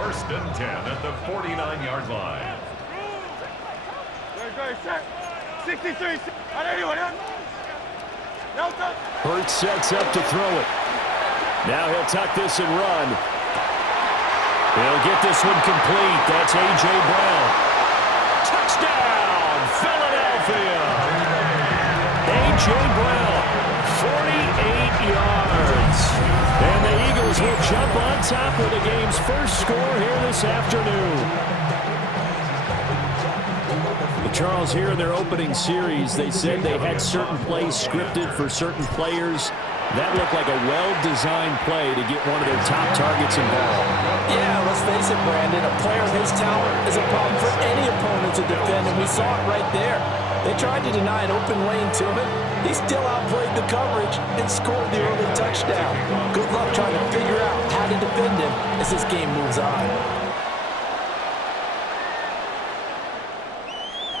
First and 10 at the 49-yard line. 63. Hurts sets up to throw it. Now he'll tuck this and run. He'll get this one complete. That's A.J. Brown. Touchdown, Philadelphia. A.J. Brown, 48 yards. And the Eagles will jump on top with the game's first score here this afternoon. Charles, here in their opening series, they said they had certain plays scripted for certain players. That looked like a well-designed play to get one of their top targets involved. Yeah, let's face it, Brandon. A player of his talent is a problem for any opponent to defend, and we saw it right there. They tried to deny an open lane to him. He still outplayed the coverage and scored the early touchdown. Good luck trying to figure out how to defend him as this game moves on.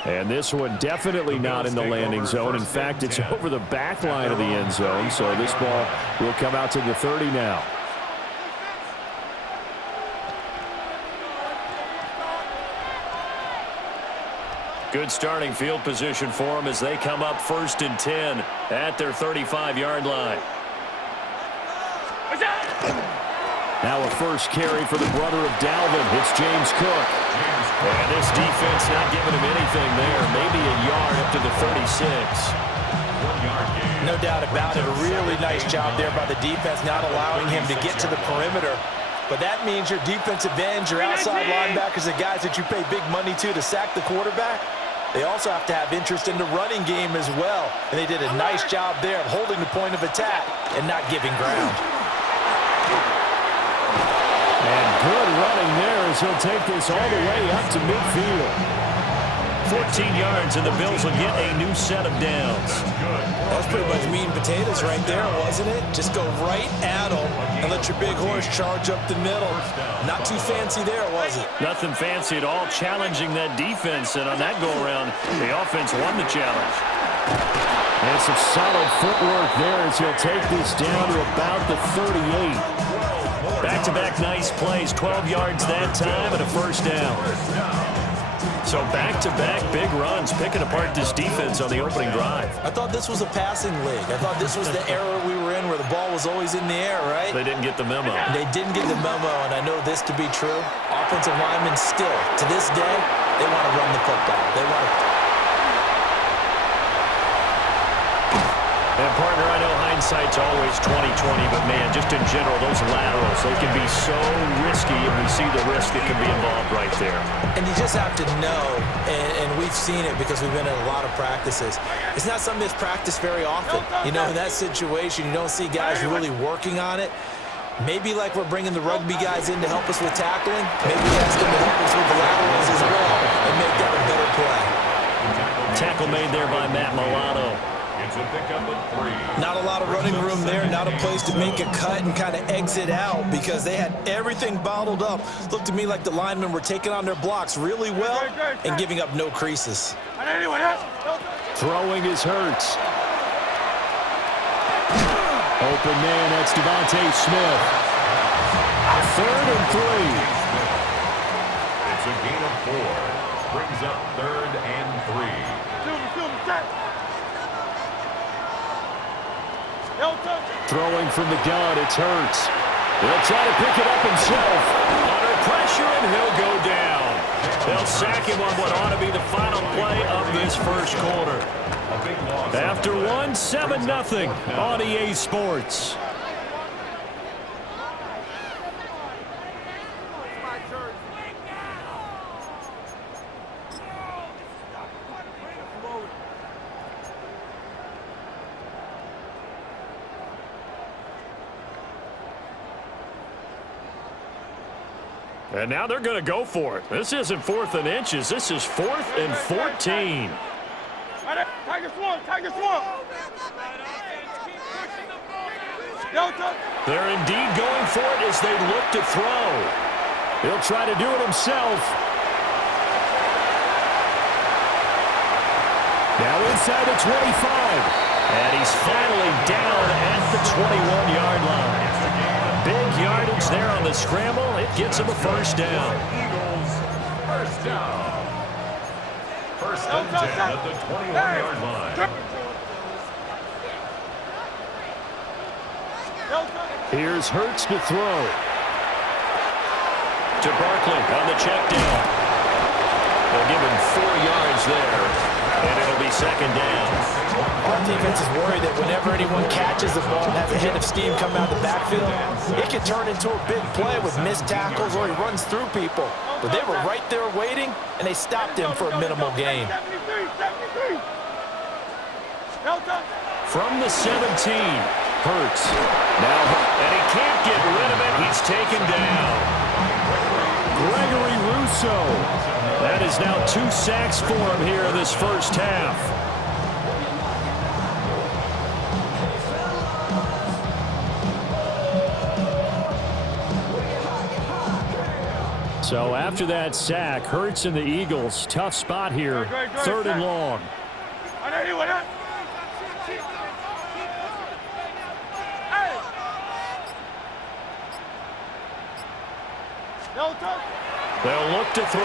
And this one definitely not in the landing zone. In fact, it's over the back line of the end zone. So this ball will come out to the 30 now. Good starting field position for them as they come up first and 10 at their 35-yard line. Now a first carry for the brother of Dalvin. It's James Cook. And this defense not giving him anything there. Maybe a yard up to the 36. No doubt about it. A really nice job there by the defense, not allowing him to get to the perimeter. But that means your defensive ends, your outside linebackers, the guys that you pay big money to sack the quarterback, they also have to have interest in the running game as well. And they did a nice job there of holding the point of attack and not giving ground. And good running there as he'll take this all the way up to midfield. 14 yards, and the Bills will get a new set of downs. That was pretty much meat and potatoes right there, wasn't it? Just go right at them and let your big horse charge up the middle. Not too fancy there, was it? Nothing fancy at all, challenging that defense. And on that go-around, the offense won the challenge. And some solid footwork there as he'll take this down to about the 38. Back-to-back nice plays, 12 yards that time and a first down. So back-to-back big runs, picking apart this defense on the opening drive. I thought this was a passing league. I thought this was the era we were in where the ball was always in the air, right? They didn't get the memo. They didn't get the memo, and I know this to be true. Offensive linemen still, to this day, they want to run the football. They want to... And partner, I know hindsight's always 20/20, but man, just in general, those laterals, they can be so risky, and we see the risk that can be involved right there. And you just have to know, and we've seen it because we've been in a lot of practices. It's not something that's practiced very often. You know, in that situation, you don't see guys really working on it. Maybe like we're bringing the rugby guys in to help us with tackling, maybe ask them to help us with the laterals as well and make that a better play. Tackle made there by Matt Milano. Not a lot of running room there, not a place to make a cut and kind of exit out because they had everything bottled up. Looked to me like the linemen were taking on their blocks really well and giving up no creases. Throwing is Hurts. Open man, that's Devontae Smith. 3rd and 3. It's a gain of 4. Brings up 3rd and 3. Throwing from the gun, it's Hurts. He'll try to pick it up himself. Under pressure, and he'll go down. They'll sack him on what ought to be the final play of this first quarter. After one, 7-0 on EA Sports. And now they're going to go for it. This isn't 4th and inches. This is 4th and 14. They're indeed going for it as they look to throw. He'll try to do it himself. Now inside the 25. And he's finally down at the 21-yard line. Big yardage there on the scramble. It gets him a first down. Eagles, first down. First and 10 at the 21-yard line. Here's Hurts to throw. To Barkley on the check down. They'll give him 4 yards there, and it'll be second down. Our defense is worried that whenever anyone catches the ball and has a head of steam come out of the backfield, it can turn into a big play with missed tackles or he runs through people. But they were right there waiting, and they stopped him for a minimal gain. From the 17, Hurts. Now, and he can't get rid of it. He's taken down. Gregory Rousseau. That is now 2 sacks for him here in this first half. So after that sack, Hurts and the Eagles, tough spot here, 3rd and long. They'll look to throw.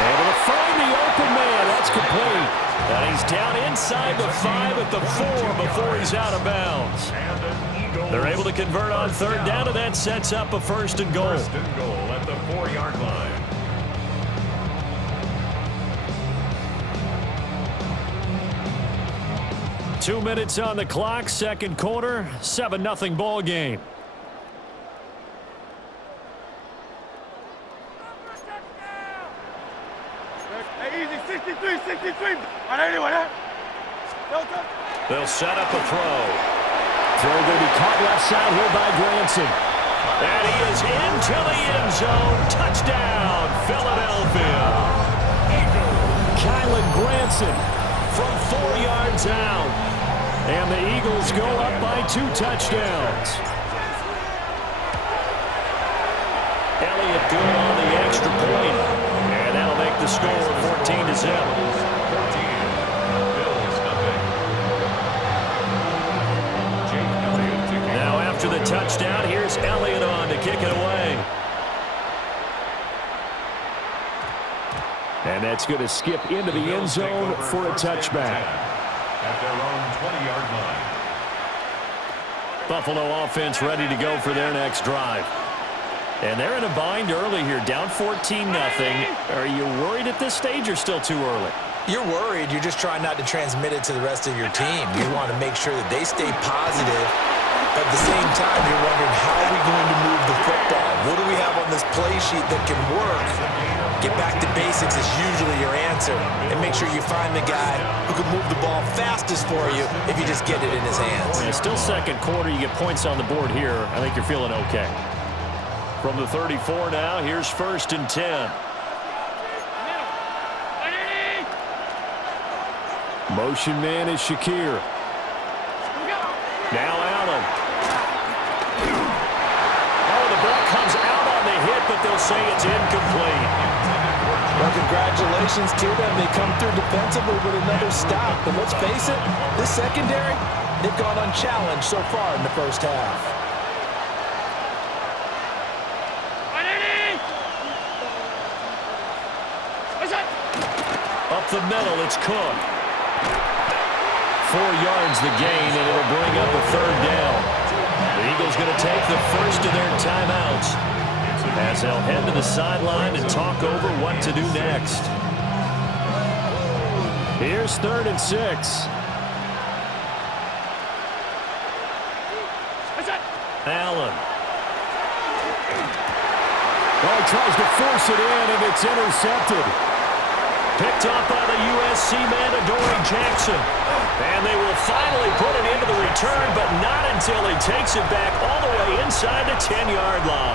Able to find the open man. That's complete. And he's down inside the 5 at the 4 before he's out of bounds. They're able to convert on 3rd down, and that sets up a 1st and goal. 1st and goal at the 4-yard line. Two minutes on the clock, second quarter, 7-0 ball game. They'll set up a throw. Throw going to be caught left side here by Granson. And he is into the end zone. Touchdown, Philadelphia. Kylan Granson from 4 yards out. And the Eagles go up by 2 touchdowns. Elliott good on the extra point. And that'll make the score 14-0. After the touchdown, here's Elliott on to kick it away. And that's going to skip into the end zone for a touchback. At their own 20-yard line. Buffalo offense ready to go for their next drive. And they're in a bind early here, down 14-0. Are you worried at this stage or still too early? You're worried. You're just trying not to transmit it to the rest of your team. You want to make sure that they stay positive. At the same time, you're wondering, how are we going to move the football? What do we have on this play sheet that can work? Get back to basics is usually your answer. And make sure you find the guy who can move the ball fastest for you if you just get it in his hands. Yeah, still second quarter. You get points on the board here. I think you're feeling okay. From the 34 now, here's 1st and 10. Motion man is Shakir. Now Allen. Oh, the ball comes out on the hit, but they'll say it's incomplete. Well, congratulations to them. They come through defensively with another stop. But let's face it, this secondary, they've gone unchallenged so far in the first half. Up the middle, it's Cook. 4 yards the gain, and it'll bring up a 3rd down. The Eagles going to take the first of their timeouts as they'll head to the sideline and talk over what to do next. Here's 3rd and 6. Allen. Oh, he tries to force it in, and it's intercepted. Picked up by the USC man, Adoree Jackson. And they will finally put it into the return, but not until he takes it back all the way inside the 10-yard line.